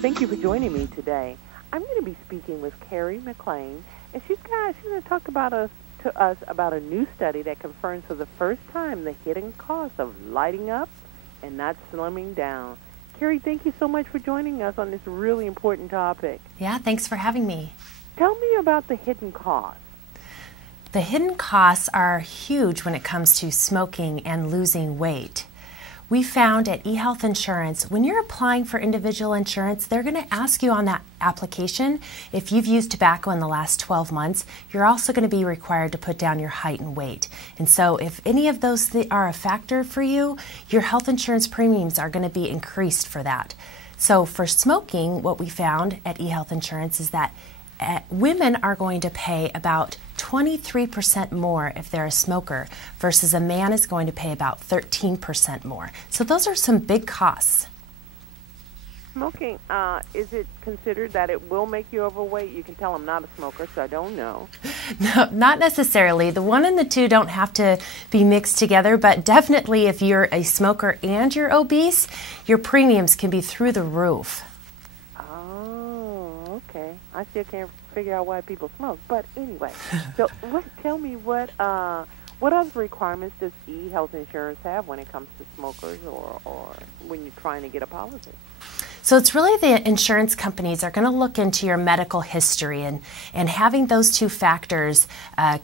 Thank you for joining me today. I'm going to be speaking with Carrie McClain, and she's going to talk to us about a new study that confirms for the first time the hidden cost of lighting up and not slimming down. Carrie, thank you so much for joining us on this really important topic. Yeah, thanks for having me. Tell me about the hidden costs. The hidden costs are huge when it comes to smoking and losing weight. We found at eHealth Insurance, when you're applying for individual insurance, they're going to ask you on that application if you've used tobacco in the last 12 months. You're also going to be required to put down your height and weight. And so if any of those are a factor for you, your health insurance premiums are going to be increased for that. So for smoking, what we found at eHealth Insurance is that women are going to pay about 23% more if they're a smoker versus a man is going to pay about 13% more. So those are some big costs. Smoking, is it considered that it will make you overweight? You can tell I'm not a smoker, so I don't know. No, not necessarily. The one and the two don't have to be mixed together, but definitely if you're a smoker and you're obese, your premiums can be through the roof. Okay, I still can't figure out why people smoke. But anyway, so tell me what other requirements does eHealth Insurance have when it comes to smokers or when you're trying to get a policy? So it's really the insurance companies are going to look into your medical history, and having those two factors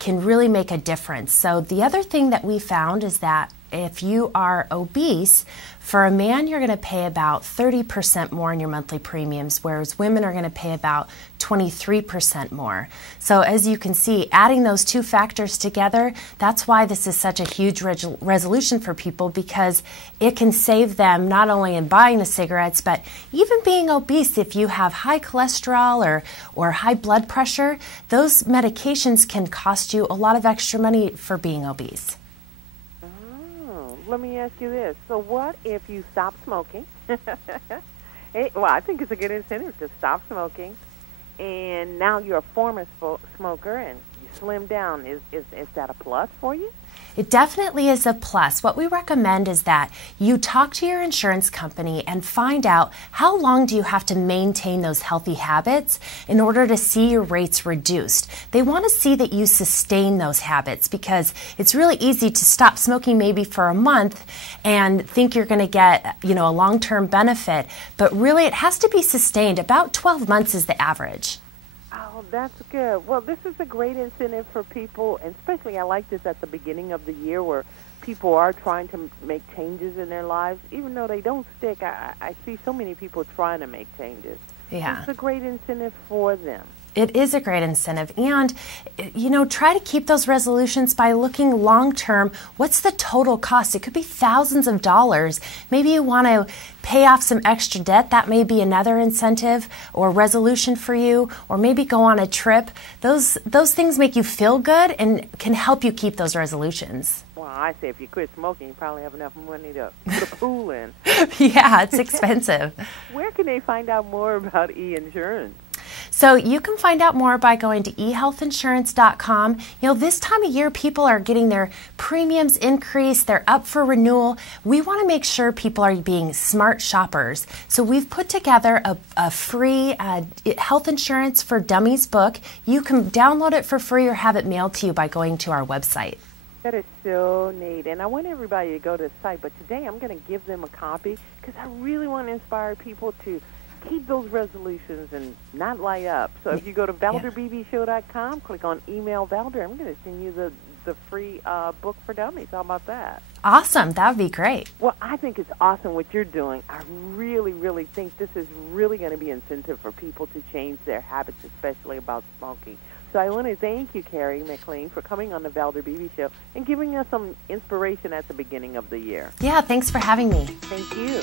can really make a difference. So the other thing that we found is that if you are obese, for a man you're going to pay about 30% more in your monthly premiums, whereas women are going to pay about 23% more. So as you can see, adding those two factors together, that's why this is such a huge resolution for people, because it can save them not only in buying the cigarettes, but even being obese. If you have high cholesterol or high blood pressure, those medications can cost you a lot of extra money for being obese. Let me ask you this. So what if you stop smoking? Well, I think it's a good incentive to stop smoking, and now you're a former smoker and you slim down. Is that a plus for you? It definitely is a plus. What we recommend is that you talk to your insurance company and find out how long do you have to maintain those healthy habits in order to see your rates reduced. They want to see that you sustain those habits, because it's really easy to stop smoking maybe for a month and think you're going to get, a long-term benefit, but really it has to be sustained. About 12 months is the average. Oh, that's good. Well, this is a great incentive for people, and especially I like this at the beginning of the year where people are trying to make changes in their lives. Even though they don't stick, I see so many people trying to make changes. Yeah. It's a great incentive for them. It is a great incentive. And, try to keep those resolutions by looking long-term. What's the total cost? It could be thousands of dollars. Maybe you want to pay off some extra debt. That may be another incentive or resolution for you, or maybe go on a trip. Those things make you feel good and can help you keep those resolutions. Well, I say if you quit smoking, you probably have enough money to put a pool in. Yeah, it's expensive. Where can they find out more about e-insurance? So you can find out more by going to ehealthinsurance.com. This time of year, people are getting their premiums increased. They're up for renewal. We want to make sure people are being smart shoppers. So we've put together a free Health Insurance for Dummies book. You can download it for free or have it mailed to you by going to our website. That is so neat. And I want everybody to go to the site, but today I'm going to give them a copy because I really want to inspire people to keep those resolutions and not light up. So if you go to ValderBeebeShow.com, click on Email Valder, I'm going to send you the free book for dummies. How about that? Awesome. That would be great. Well, I think it's awesome what you're doing. I really, really think this is really going to be an incentive for people to change their habits, especially about smoking. So I want to thank you, Carrie McClain, for coming on the Valder Beebe Show and giving us some inspiration at the beginning of the year. Yeah, thanks for having me. Thank you.